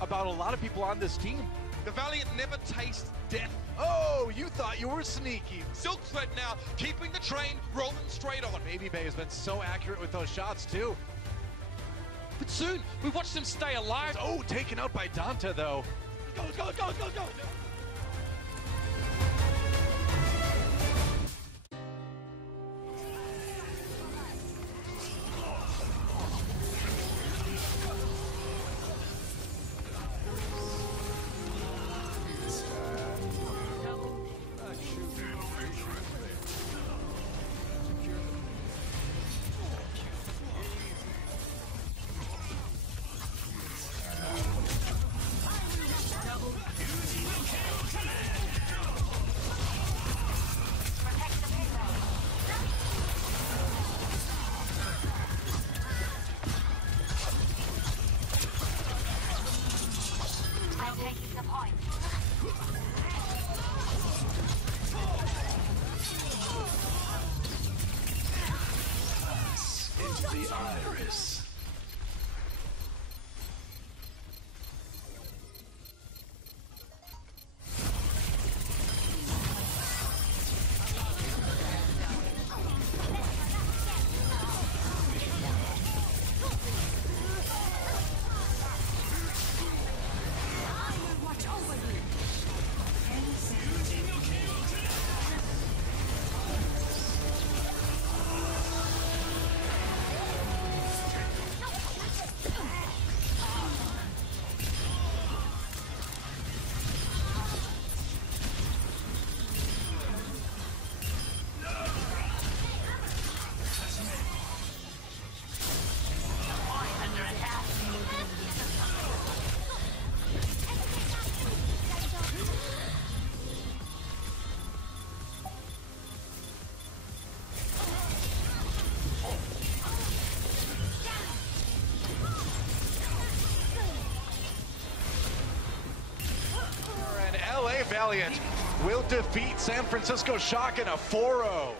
about a lot of people on this team. The Valiant never taste death. Oh, you thought you were sneaky. Silk thread now, keeping the train rolling straight on. Baby Bay has been so accurate with those shots too. But soon, we watch them stay alive. Oh, taken out by Danta though. Go, go, go, go, go. The iris. Valiant will defeat San Francisco Shock in a 4-0.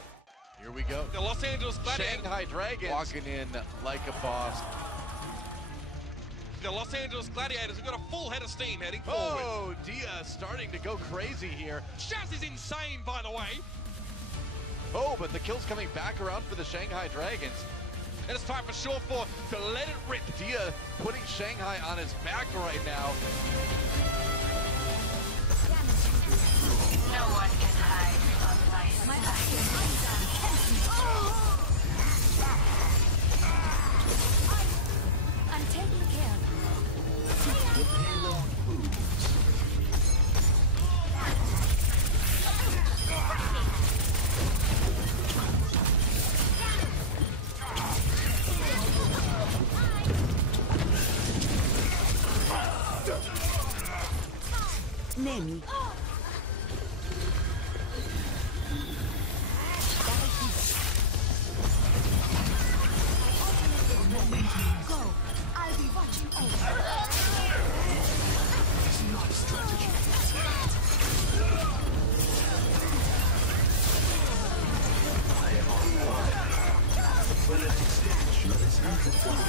Here we go. The Los Angeles Gladiators. Shanghai Dragons walking in like a boss. The Los Angeles Gladiators have got a full head of steam heading forward. Oh, Dia starting to go crazy here. Shaz is insane, by the way. Oh, but the kill's coming back around for the Shanghai Dragons. And it's time for Shore4 to let it rip. Dia putting Shanghai on his back right now. No one can hide from light. My I'm taking care of you. The payload moves. Nemi. Go. I'll be watching over. It's not strategy. I am on fire. But at this stage, let us not control.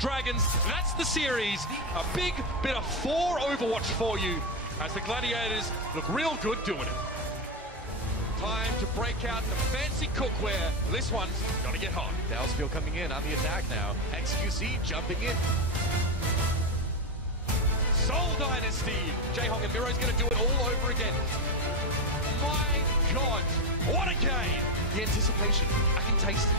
Dragons. That's the series. A big bit of 4 Overwatch for you as the Gladiators look real good doing it. Time to break out the fancy cookware. This one's gonna get hot. Dalesfield coming in on the attack now. XQC jumping in. Seoul Dynasty. Jaehong and Miro's gonna do it all over again. My God, what a game! The anticipation, I can taste it.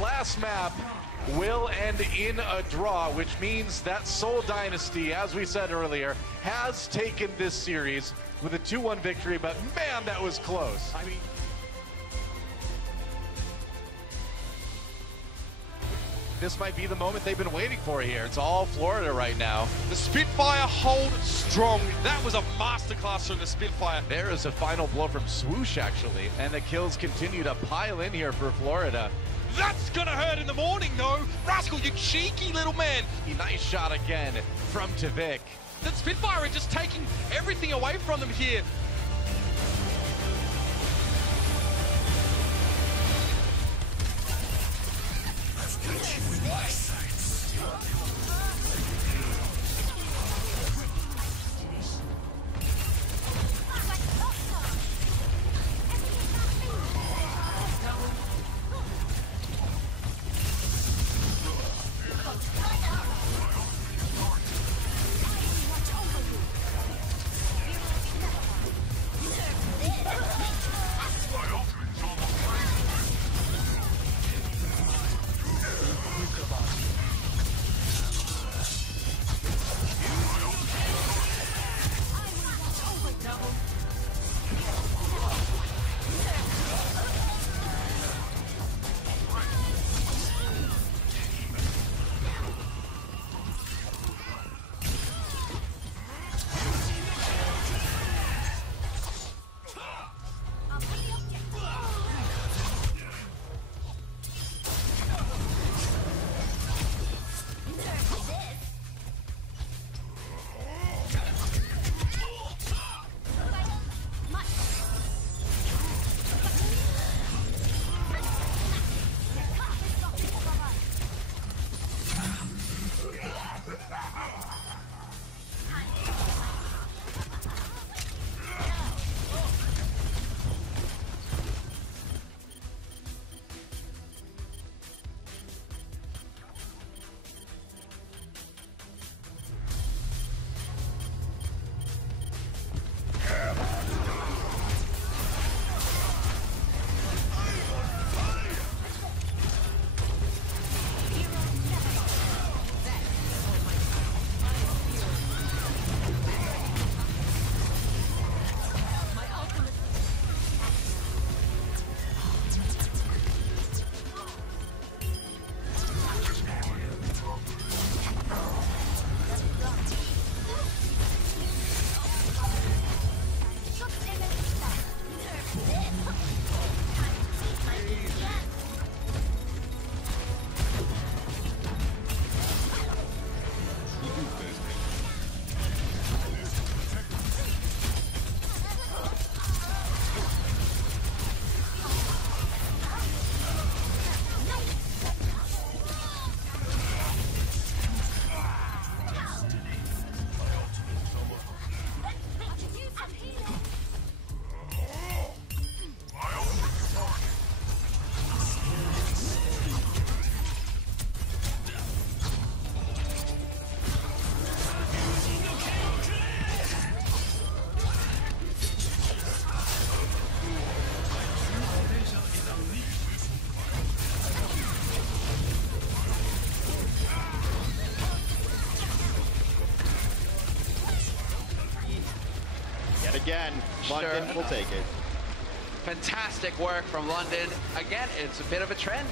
Last map will end in a draw, which means that Seoul Dynasty, as we said earlier, has taken this series with a 2-1 victory, but man, that was close. I mean, this might be the moment they've been waiting for here. It's all Florida right now. The Spitfire hold strong. That was a masterclass from the Spitfire. There is a final blow from Swoosh, actually, and the kills continue to pile in here for Florida. That's gonna hurt in the morning, though. Rascal, you cheeky little man. Nice shot again from Tavik. The Spitfire are just taking everything away from them here. I've got you in my sights. again, London will take it. Fantastic work from London. Again, it's a bit of a trend.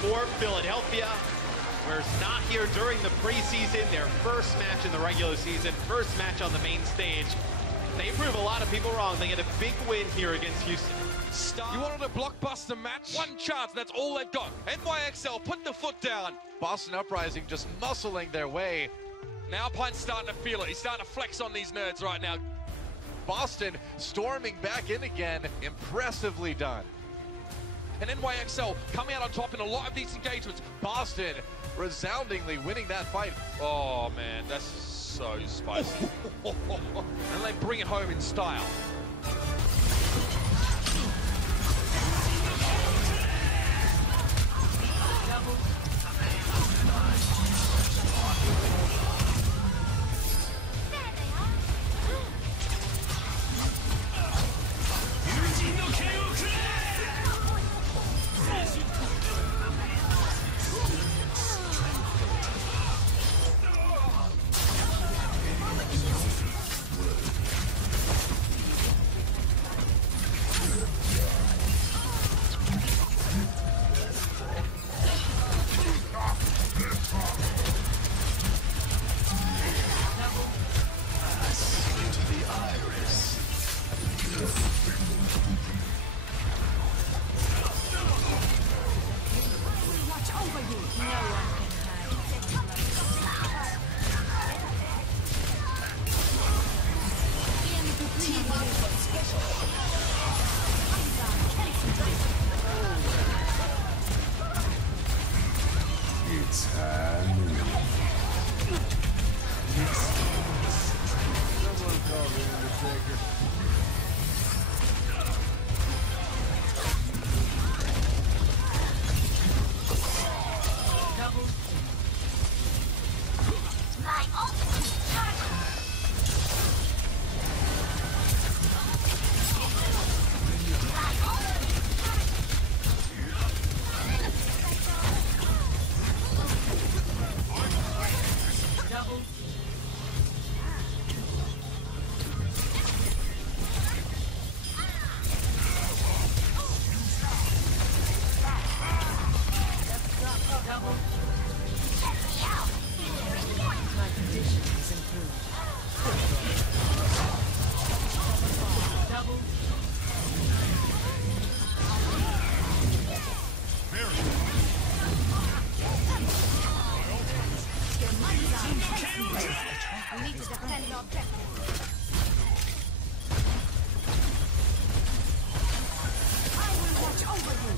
For Philadelphia, we're not here during the preseason, their first match in the regular season, first match on the main stage. They prove a lot of people wrong. They get a big win here against Houston. You wanted a blockbuster match? One chance, that's all they've got. NYXL put the foot down. Boston Uprising just muscling their way. Now Alpine's starting to feel it. He's starting to flex on these nerds right now. Boston storming back in again. Impressively done. And NYXL coming out on top in a lot of these engagements. Boston resoundingly winning that fight. Oh man, that's so spicy. And they bring it home in style. It's time. Someone call the Undertaker. My ultimate charge. We need to defend the objective. I will watch over you.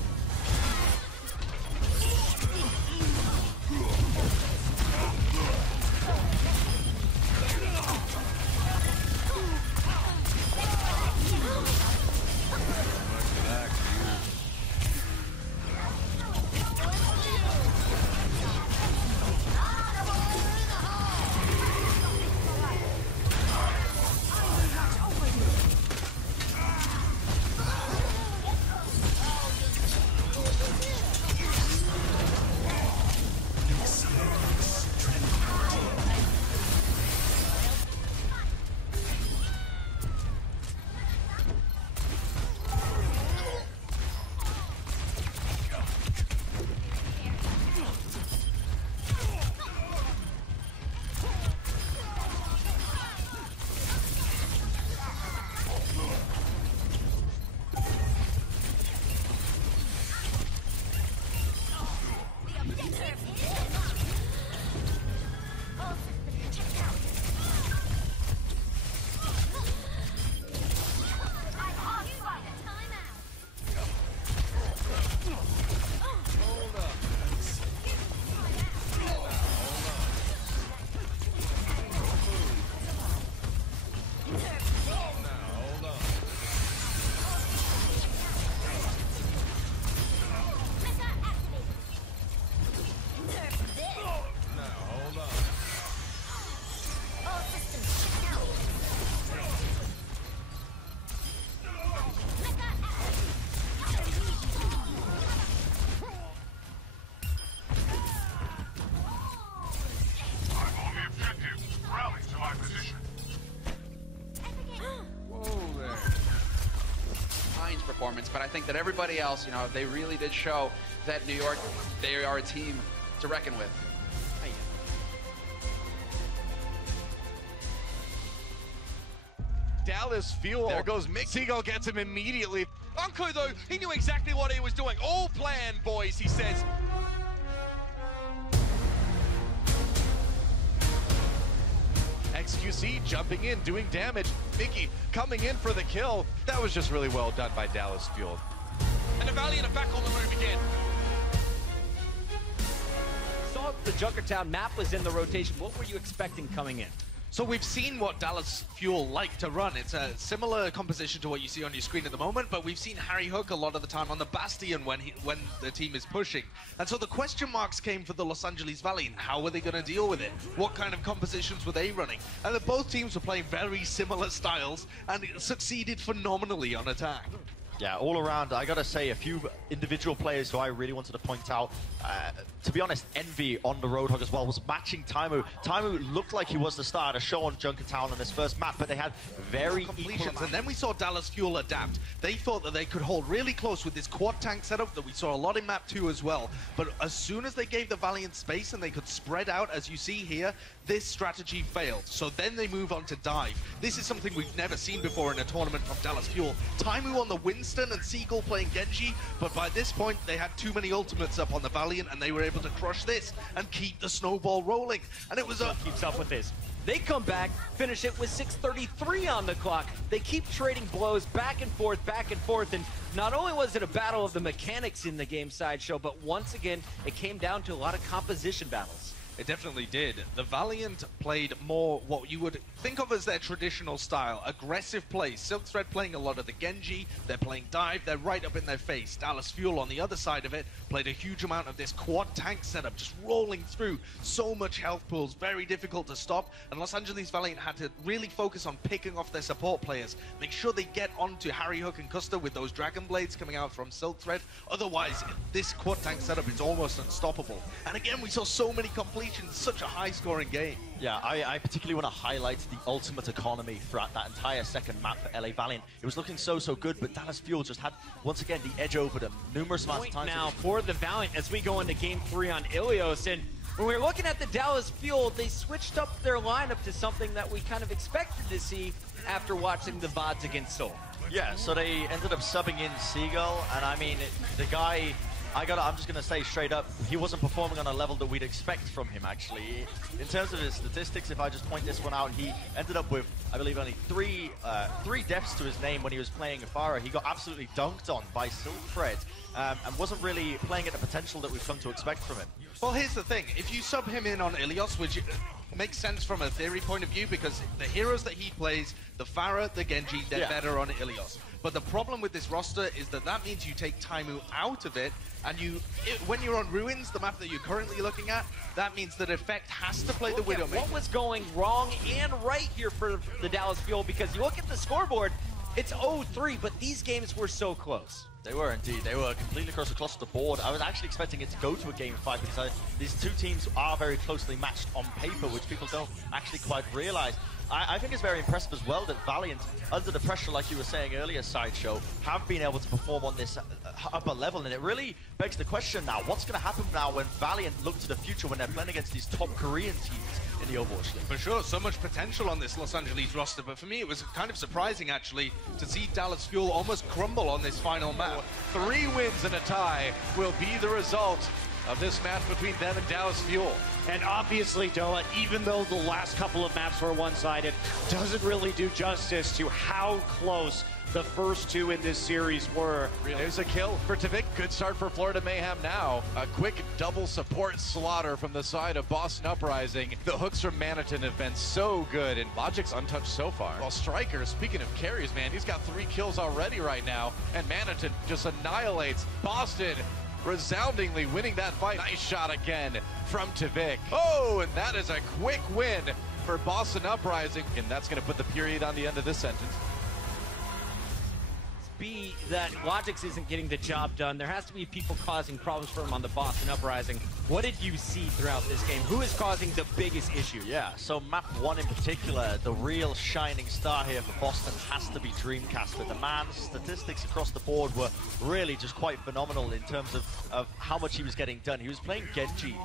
Performance, but I think that everybody else, you know, they really did show that New York, they are a team to reckon with. Dallas Fuel. There goes Mick. Seagull gets him immediately. Unko, though, he knew exactly what he was doing. All planned, boys, he says. XQC jumping in, doing damage. Mickey coming in for the kill. That was just really well done by Dallas Fuel. And the Valiant are back on the move again. Saw the Junkertown map was in the rotation. What were you expecting coming in? So we've seen what Dallas Fuel like to run. It's a similar composition to what you see on your screen at the moment, but we've seen Harry Hook a lot of the time on the Bastion when the team is pushing. And so the question marks came for the Los Angeles Valiant. How were they going to deal with it? What kind of compositions were they running? And both teams were playing very similar styles and succeeded phenomenally on attack. Yeah, all around, I gotta say, a few individual players who I really wanted to point out. To be honest, Envy on the Roadhog as well was matching Taimu. Taimu looked like he was the star to show on Junkertown on this first map, but they had very completions. And then we saw Dallas Fuel adapt. They thought that they could hold really close with this quad tank setup that we saw a lot in map 2 as well. But as soon as they gave the Valiant space and they could spread out, as you see here, this strategy failed. So then they move on to dive. This is something we've never seen before in a tournament from Dallas Fuel. Taimu on the Winston and Seagull playing Genji, but by this point they had too many ultimates up on the Valiant and they were able to crush this and keep the snowball rolling. And it was keeps up with this. They come back, finish it with 6:33 on the clock. They keep trading blows back and forth, and not only was it a battle of the mechanics in the game Sideshow, but once again, it came down to a lot of composition battles. It definitely did. The Valiant played more what you would think of as their traditional style, aggressive play. Silk Thread playing a lot of the Genji, they're playing dive, they're right up in their face. Dallas Fuel on the other side of it played a huge amount of this quad tank setup, just rolling through so much health pools, very difficult to stop. And Los Angeles Valiant had to really focus on picking off their support players, make sure they get onto Harry Hook and Custer with those Dragon Blades coming out from Silk Thread. Otherwise, this quad tank setup is almost unstoppable. And again, we saw so many completions, such a high-scoring game. Yeah, I particularly want to highlight the ultimate economy throughout that entire second map for LA Valiant. It was looking so good, but Dallas Fuel just had, once again, the edge over them numerous amounts of times. Now for the Valiant as we go into Game 3 on Ilios, and when we were looking at the Dallas Fuel, they switched up their lineup to something that we kind of expected to see after watching the VODs against Seoul. Yeah, so they ended up subbing in Seagull, and I mean, the guy, I'm just going to say straight up, he wasn't performing on a level that we'd expect from him, actually. In terms of his statistics, if I just point this one out, he ended up with, I believe, only three deaths to his name when he was playing Afara. He got absolutely dunked on by Silk Thread, and wasn't really playing at the potential that we've come to expect from him. Well, here's the thing. If you sub him in on Ilios, which makes sense from a theory point of view, because the heroes that he plays, the Pharah, the Genji, they're better on Ilios. But the problem with this roster is that means you take Taimu out of it, and when you're on Ruins, the map that you're currently looking at, that means that Effect has to play the Widowmaker. What was going wrong and right here for the Dallas Fuel? Because you look at the scoreboard, it's 0-3, but these games were so close. They were indeed. They were completely across the board. I was actually expecting it to go to a game 5 because these two teams are very closely matched on paper, which people don't actually quite realize. I think it's very impressive as well that Valiant, under the pressure, like you were saying earlier, Sideshow, have been able to perform on this upper level. And it really begs the question now, what's going to happen now when Valiant look to the future when they're playing against these top Korean teams in the Overwatch League? For sure, so much potential on this Los Angeles roster, but for me it was kind of surprising actually to see Dallas Fuel almost crumble on this final map. 3 wins and a tie will be the result of this match between them and Dallas Fuel. And obviously, Doa, even though the last couple of maps were one-sided, doesn't really do justice to how close the first 2 in this series were. There's a kill for Tvik. Good start for Florida Mayhem now. A quick double support slaughter from the side of Boston Uprising. The hooks from Maniton have been so good, and Logic's untouched so far. Well, Striker, speaking of carries, man, he's got 3 kills already right now, and Maniton just annihilates Boston, resoundingly winning that fight. Nice shot again from Tvik. Oh, and that is a quick win for Boston Uprising, and that's going to put the period on the end of this sentence. Be that Logix isn't getting the job done. There has to be people causing problems for him on the Boston Uprising. What did you see throughout this game? Who is causing the biggest issue? Yeah, so map 1 in particular, the real shining star here for Boston has to be Dreamcasper. The man's statistics across the board were really just quite phenomenal in terms of how much he was getting done. He was playing Genji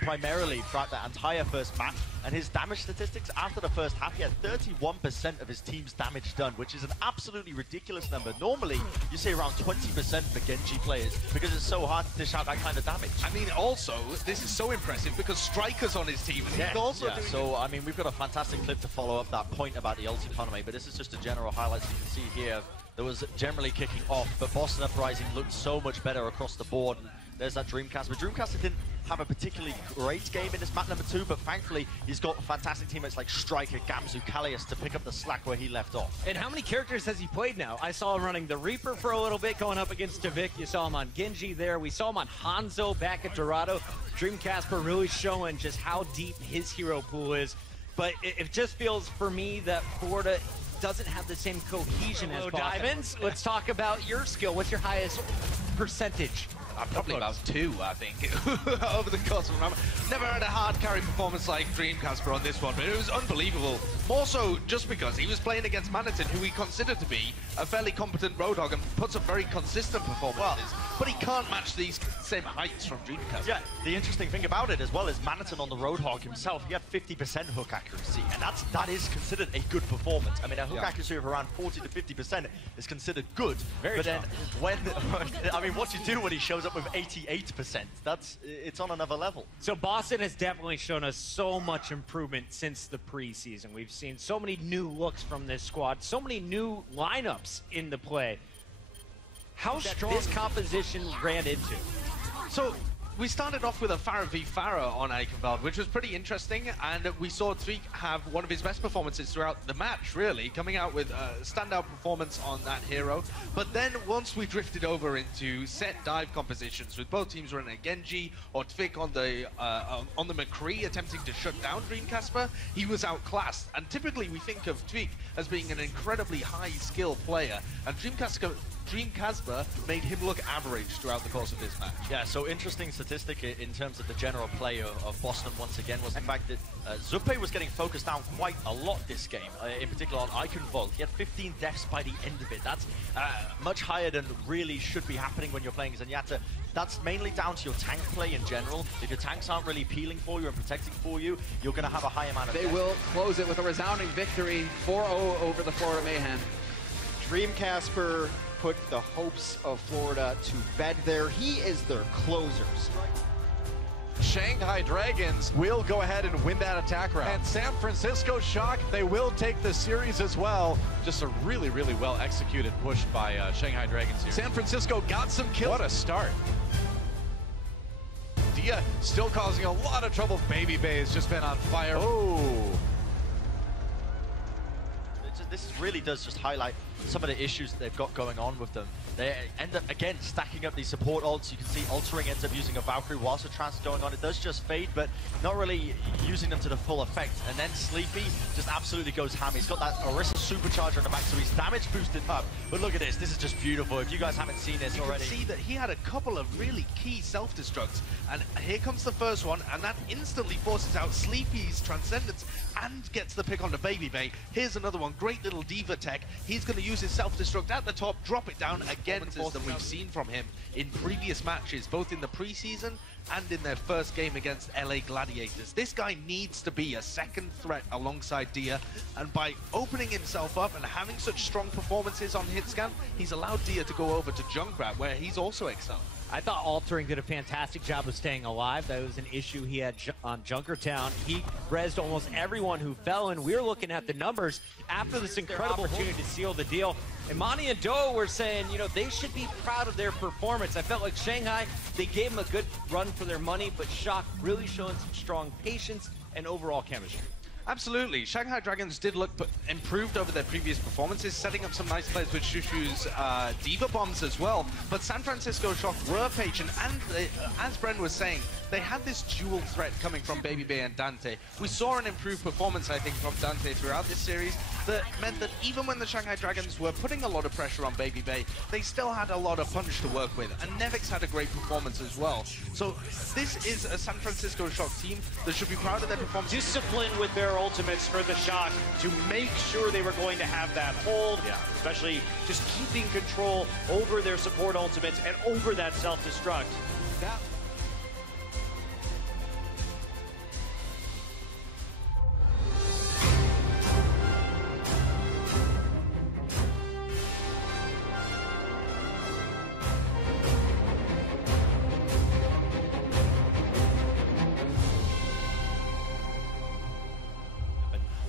primarily throughout that entire first match, and his damage statistics after the first half, he had 31% of his team's damage done, which is an absolutely ridiculous number. Normally, you see around 20% for Genji players because it's so hard to dish out that kind of damage. I mean, also, this is so impressive because Striker's on his team, and he's also doing... So, I mean, we've got a fantastic clip to follow up that point about the ult economy, but this is just a general highlight. So you can see here, there was generally kicking off, but Boston Uprising looked so much better across the board. And there's that Dreamcasper. Dreamcasper didn't have a particularly great game in this map number 2, but thankfully he's got fantastic teammates like Striker, Gamzu, Kallius to pick up the slack where he left off. And how many characters has he played now? I saw him running the Reaper for a little bit, going up against Tvik. You saw him on Genji there. We saw him on Hanzo back at Dorado. Dreamcasper really showing just how deep his hero pool is. But it just feels for me that Florida doesn't have the same cohesion as Boston. Diamonds, let's talk about your skill. What's your highest percentage? Probably about 2, I think, over the course of a round. Never had a hard carry performance like Dreamcasper on this one, but it was unbelievable More so just because he was playing against Manitin, who we consider to be a fairly competent Roadhog and puts up very consistent performances, but he can't match these same heights from Dreamcast. Yeah, the interesting thing about it as well is Manitin on the Roadhog himself, he had 50% hook accuracy, and that is considered a good performance. I mean, a hook accuracy of around 40 to 50% is considered good. But then when, I mean, what you do when he shows up with 88%, it's on another level. So Boston has definitely shown us so much improvement since the preseason. We've seen so many new looks from this squad, so many new lineups in the play. How strong this composition ran into. So we started off with a Farah v Farah on Eichenfeld, which was pretty interesting, and we saw Tweak have one of his best performances throughout the match, really, coming out with a standout performance on that hero. But then once we drifted over into set dive compositions, with both teams running a Genji or Tweak on the McCree attempting to shut down Dreamcasper, he was outclassed. And typically we think of Tweak as being an incredibly high-skill player, and Dreamcasper made him look average throughout the course of this match. Yeah, so interesting statistic in terms of the general play of Boston once again was the fact that Zuppe was getting focused down quite a lot this game, in particular on Eichenwald. He had 15 deaths by the end of it. That's much higher than really should be happening when you're playing Zenyatta. That's mainly down to your tank play in general. If your tanks aren't really peeling for you and protecting for you, you're going to have a high amount of They deaths. will close it with a resounding victory, 4-0 over the Florida Mayhem. Dreamcasper put the hopes of Florida to bed there. He is their closers. Shanghai Dragons will go ahead and win that attack round. And San Francisco Shock, they will take the series as well. Just a really, really well executed push by Shanghai Dragons here. San Francisco got some kills. What a start. Dia still causing a lot of trouble. Baby Bay has just been on fire. Oh. This really does just highlight some of the issues that they've got going on with them. They end up, again, stacking up these support ults. You can see Altering ends up using a Valkyrie whilst the trance is going on. It does just fade, but not really using them to the full effect. And then Sleepy just absolutely goes ham. He's got that Orisa supercharger on the back, so he's damage boosted up. But look at this. This is just beautiful. If you guys haven't seen this already. You can see that he had a couple of really key self-destructs. And here comes the first one, and that instantly forces out Sleepy's Transcendence and gets the pick on the Baby Bay. Here's another one. Great little Diva tech. He's going to use his self-destruct at the top, drop it down again. That we've seen from him in previous matches, both in the preseason and in their first game against LA Gladiators. This guy needs to be a second threat alongside Dia, and by opening himself up and having such strong performances on hitscan, he's allowed Dia to go over to Junkrat, where he's also excelled. I thought Altering did a fantastic job of staying alive. That was an issue he had on Junkertown. He rezzed almost everyone who fell, and we were looking at the numbers after this incredible opportunity to seal the deal. And Monty and Do were saying, you know, they should be proud of their performance. I felt like Shanghai, they gave them a good run for their money, but Shock really showing some strong patience and overall chemistry. Absolutely. Shanghai Dragons did look improved over their previous performances, setting up some nice plays with Shushu's Diva Bombs as well. But San Francisco Shock were patient, and as Bren was saying, they had this dual threat coming from Baby Bay and Dante. We saw an improved performance, I think, from Dante throughout this series that meant that even when the Shanghai Dragons were putting a lot of pressure on Baby Bay, they still had a lot of punch to work with, and Nevix had a great performance as well. So this is a San Francisco Shock team that should be proud of their performance. Discipline with their ultimates for the Shock to make sure they were going to have that hold, especially just keeping control over their support ultimates and over that self-destruct.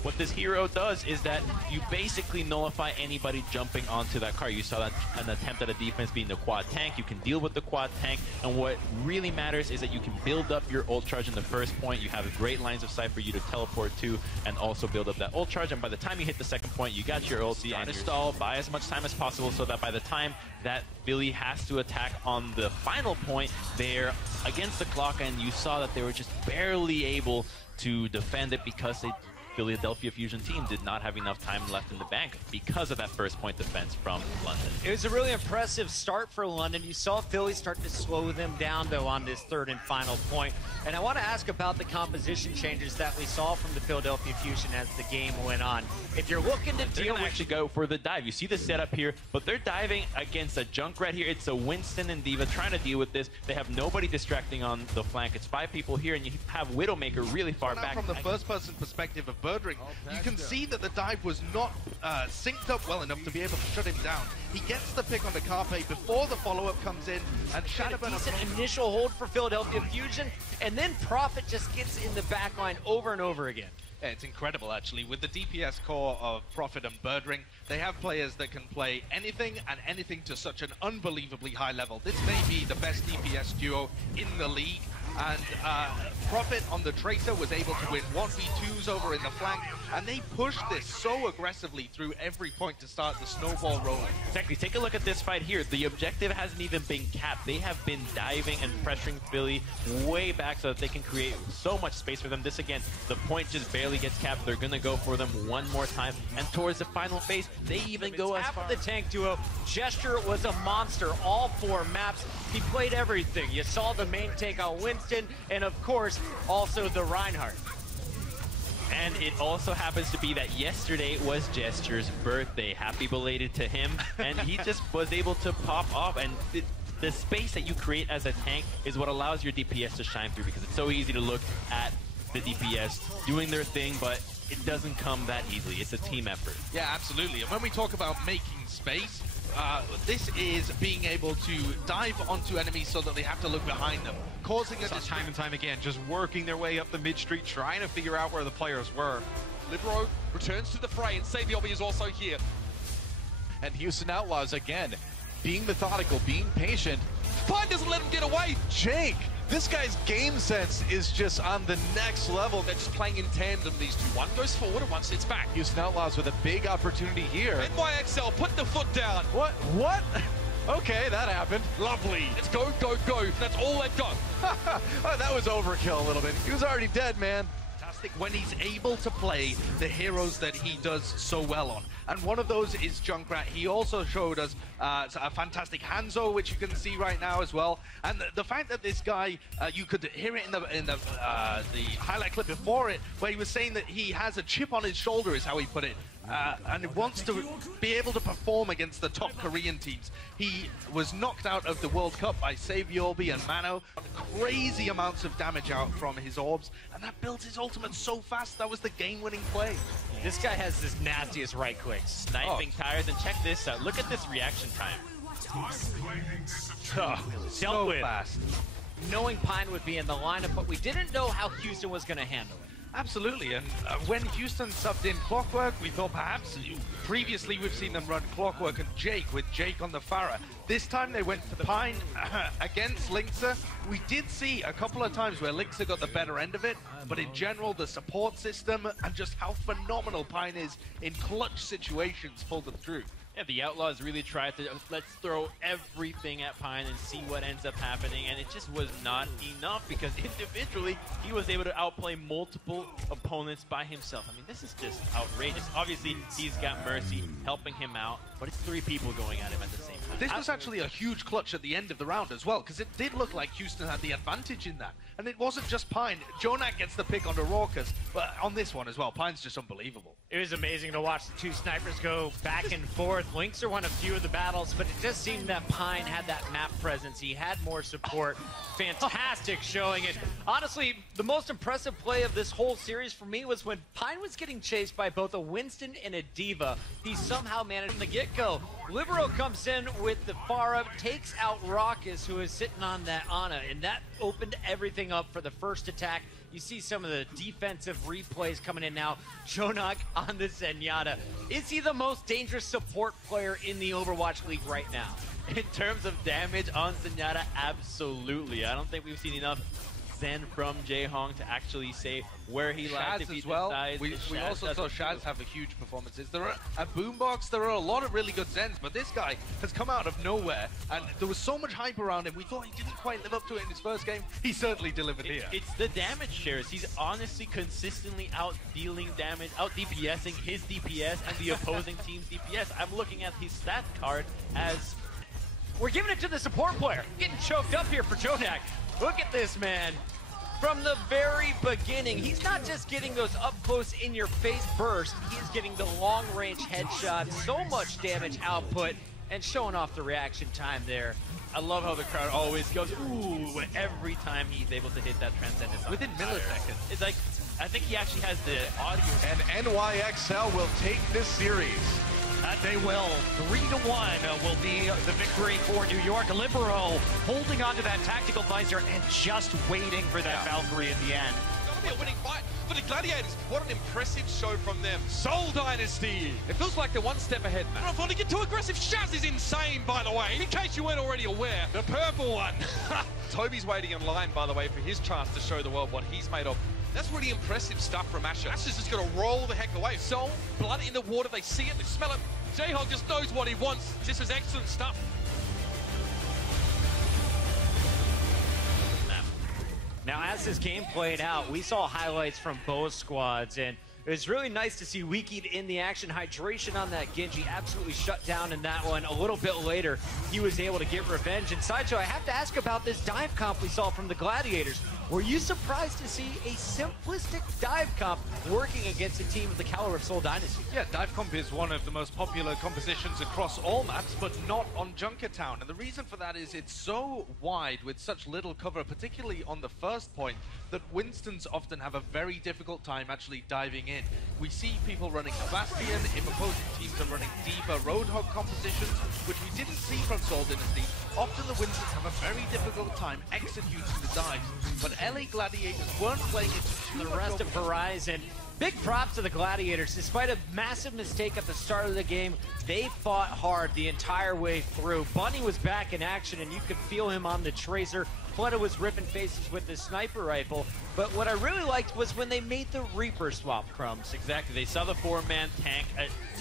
What this hero does is that you basically nullify anybody jumping onto that car. You saw that an attempt at a defense being the quad tank. You can deal with the quad tank, and what really matters is that you can build up your ult charge in the first point. You have great lines of sight for you to teleport to and also build up that ult charge, and by the time you hit the second point, you got your ulti and stall, buy as much time as possible so that by the time that Billy has to attack on the final point, they're against the clock, and you saw that they were just barely able to defend it because they Philadelphia Fusion team did not have enough time left in the bank because of that first point defense from London. It was a really impressive start for London. You saw Philly start to slow them down, though, on this third and final point. And I want to ask about the composition changes that we saw from the Philadelphia Fusion as the game went on. If you're looking to They're deal gonna with... actually go for the dive. You see the setup here, but they're diving against a Junkrat here. It's a Winston and D.Va trying to deal with this. They have nobody distracting on the flank. It's 5 people here, and you have Widowmaker really far back. From the first-person perspective of Birdring, you can see that the dive was not synced up well enough to be able to shut him down. He gets the pick on the Carpe before the follow-up comes in, and Shadowburn... Decent initial hold for Philadelphia Fusion, and then Prophet just gets in the back line over and over again. Yeah, it's incredible, actually. With the DPS core of Prophet and Birdring, they have players that can play anything and anything to such an unbelievably high level. This may be the best DPS duo in the league. And Prophet on the Tracer was able to win 1v2s over in the flank, and they pushed this so aggressively through every point to start the snowball rolling. Exactly. Take a look at this fight here. The objective hasn't even been capped. They have been diving and pressuring Philly way back so that they can create so much space for them. This, again, the point just barely gets capped. They're going to go for them one more time. And towards the final phase, they even go as far. The tank duo, Gesture was a monster all 4 maps. He played everything. You saw the main take on Winston, and of course, also the Reinhardt. And it also happens to be that yesterday was Gesture's birthday. Happy belated to him. And he just was able to pop off. And the space that you create as a tank is what allows your DPS to shine through, because it's so easy to look at the DPS doing their thing, but it doesn't come that easily. It's a team effort. Yeah, absolutely. And when we talk about making space, this is being able to dive onto enemies so that they have to look behind them, causing a time and time again, just working their way up the mid-street, trying to figure out where the players were. Libero returns to the fray, and Saviobi is also here. And Houston Outlaws, again, being methodical, being patient. Pine doesn't let him get away. Jake, this guy's game sense is just on the next level. They're just playing in tandem, these two. One goes forward and one sits back. Houston Outlaws with a big opportunity here. NYXL, put the foot down. What? Okay, that happened. Lovely. Let's go, go, go. That's all they've got. Oh, that was overkill a little bit. He was already dead, man. Fantastic when he's able to play the heroes that he does so well on. And one of those is Junkrat. He also showed us a fantastic Hanzo, which you can see right now as well. And the fact that this guy, you could hear it in the highlight clip before it, where he was saying that he has a chip on his shoulder, is how he put it. And wants to be able to perform against the top Korean teams. He was knocked out of the World Cup by Saviobi and Mano. Crazy amounts of damage out from his orbs, and that builds his ultimate so fast. That was the game-winning play. This guy has this nastiest right click. Sniping tires, and check this out. Look at this reaction time. Dealt with. Fast. Knowing Pine would be in the lineup, but we didn't know how Houston was going to handle it. Absolutely, and when Houston subbed in Clockwork, we thought perhaps previously we've seen them run Clockwork and Jake, with Jake on the Pharah. This time they went for the Pine against Linksa. We did see a couple of times where Linksa got the better end of it, but in general, the support system and just how phenomenal Pine is in clutch situations pulled them through. Yeah, the Outlaws really tried to, let's throw everything at Pine and see what ends up happening, and it just was not enough, because individually, he was able to outplay multiple opponents by himself. I mean, this is just outrageous. Obviously, he's got Mercy helping him out, but it's 3 people going at him at the same time. This was actually a huge clutch at the end of the round as well, because it did look like Houston had the advantage in that. And it wasn't just Pine. Jonak gets the pick onto Raucus, but on this one as well, Pine's just unbelievable. It was amazing to watch the 2 snipers go back and forth. Linksa won a few of the battles, but it just seemed that Pine had that map presence. He had more support. Fantastic showing it. Honestly, the most impressive play of this whole series for me was when Pine was getting chased by both a Winston and a D.Va. He somehow managed from the get-go. Libero comes in with the Pharah, takes out Raucus, who is sitting on that Ana, and that opened everything up for the first attack. You see some of the defensive replays coming in now. Jonak on the Zenyatta. Is he the most dangerous support player in the Overwatch League right now? In terms of damage on Zenyatta, absolutely. I don't think we've seen enough zen from Jaehong to actually say where he lies if he as well. decides. We also saw Shaz have a huge performances. There are at Boombox, there are a lot of really good Zens, but this guy has come out of nowhere, and there was so much hype around him. We thought he didn't quite live up to it in his first game. He certainly delivered here. It's the damage shares. He's honestly consistently out dealing damage, out DPSing his DPS and the opposing team's DPS. I'm looking at his stat card as we're giving it to the support player. Getting choked up here for Jonak. Look at this man. From the very beginning, he's not just getting those up-close, in-your-face bursts. He's getting the long-range headshots, so much damage output, and showing off the reaction time there. I love how the crowd always goes, ooh, every time he's able to hit that Transcendence. Within milliseconds. It's like, I think he actually has the audio. And NYXL will take this series. They will. 3-1 will be the victory for New York. Libero holding on to that tactical visor and just waiting for that Valkyrie at the end. It's gonna be a winning fight for the Gladiators. What an impressive show from them. Seoul Dynasty. It feels like they're one step ahead, man. I'm not to get too aggressive. Shaz is insane, by the way. In case you weren't already aware, the purple one. Toby's waiting in line, by the way, for his chance to show the world what he's made of. That's really impressive stuff from Asher. Asher's just going to roll the heck away. Soul, blood in the water, they see it, they smell it. Jaehong just knows what he wants. This is excellent stuff. Now, as this game played out, we saw highlights from both squads, and it was really nice to see Wiki in the action. Hydration on that Genji absolutely shut down in that one. A little bit later, he was able to get revenge. And Sideshow, I have to ask about this dive comp we saw from the Gladiators. Were you surprised to see a simplistic dive comp working against a team of the caliber of Seoul Dynasty? Yeah, dive comp is one of the most popular compositions across all maps, but not on Junkertown. And the reason for that is it's so wide with such little cover, particularly on the first point, that Winstons often have a very difficult time actually diving in. We see people running a Bastion, if opposing teams are running deeper Roadhog compositions, which we didn't see from Seoul Dynasty. Often the Winstons have a very difficult time executing the dives, but LA Gladiators weren't playing it too The much rest of Horizon. Big props to the Gladiators. Despite a massive mistake at the start of the game, they fought hard the entire way through. Bunny was back in action, and you could feel him on the Tracer. Fleta was ripping faces with the sniper rifle. But what I really liked was when they made the Reaper swap, Crumbs. Exactly. They saw the 4-man tank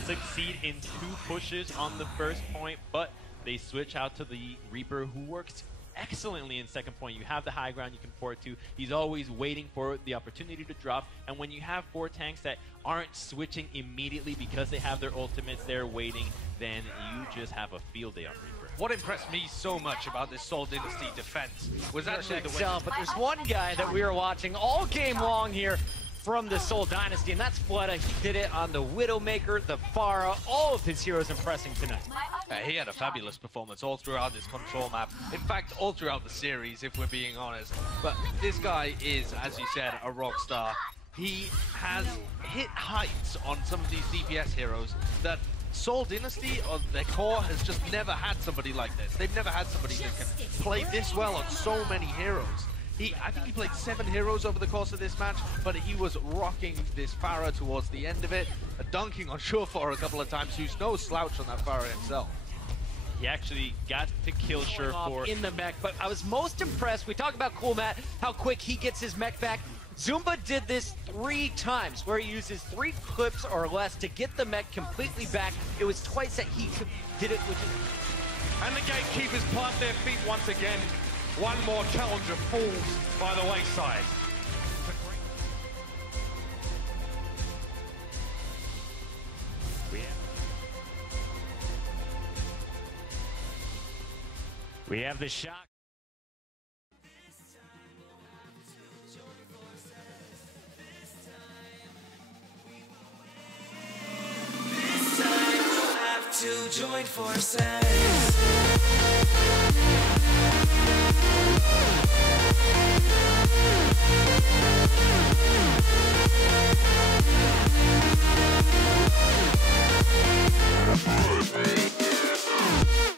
succeed in 2 pushes on the first point, but they switch out to the Reaper, who works excellently in second point. You have the high ground you can port to. He's always waiting for the opportunity to drop, and when you have 4 tanks that aren't switching immediately because they have their ultimates there waiting, then you just have a field day on Reaper. What impressed me so much about this Seoul Dynasty defense was actually the way. But there's one guy that we were watching all game long here from the Seoul Dynasty, and that's Fleta. He did it on the Widowmaker, the Pharah, all of his heroes impressing tonight. He had a fabulous performance all throughout this control map. In fact, all throughout the series, if we're being honest. But this guy is, as you said, a rock star. He has hit heights on some of these DPS heroes that Seoul Dynasty, or their core, has just never had somebody like this. They've never had somebody that can play this well on so many heroes. I think he played 7 heroes over the course of this match, but he was rocking this Pharah towards the end of it, dunking on Surefire a couple of times, who's no slouch on that Pharah himself. He actually got to kill Surefire in the mech, but I was most impressed. We talk about Cool Matt, how quick he gets his mech back. Zumba did this 3 times, where he uses 3 clips or less to get the mech completely back. It was twice that he did it, which is... And the gatekeepers plant their feet once again. One more challenger falls by the wayside. We have the shock. This time we'll have to join forces. Perfect.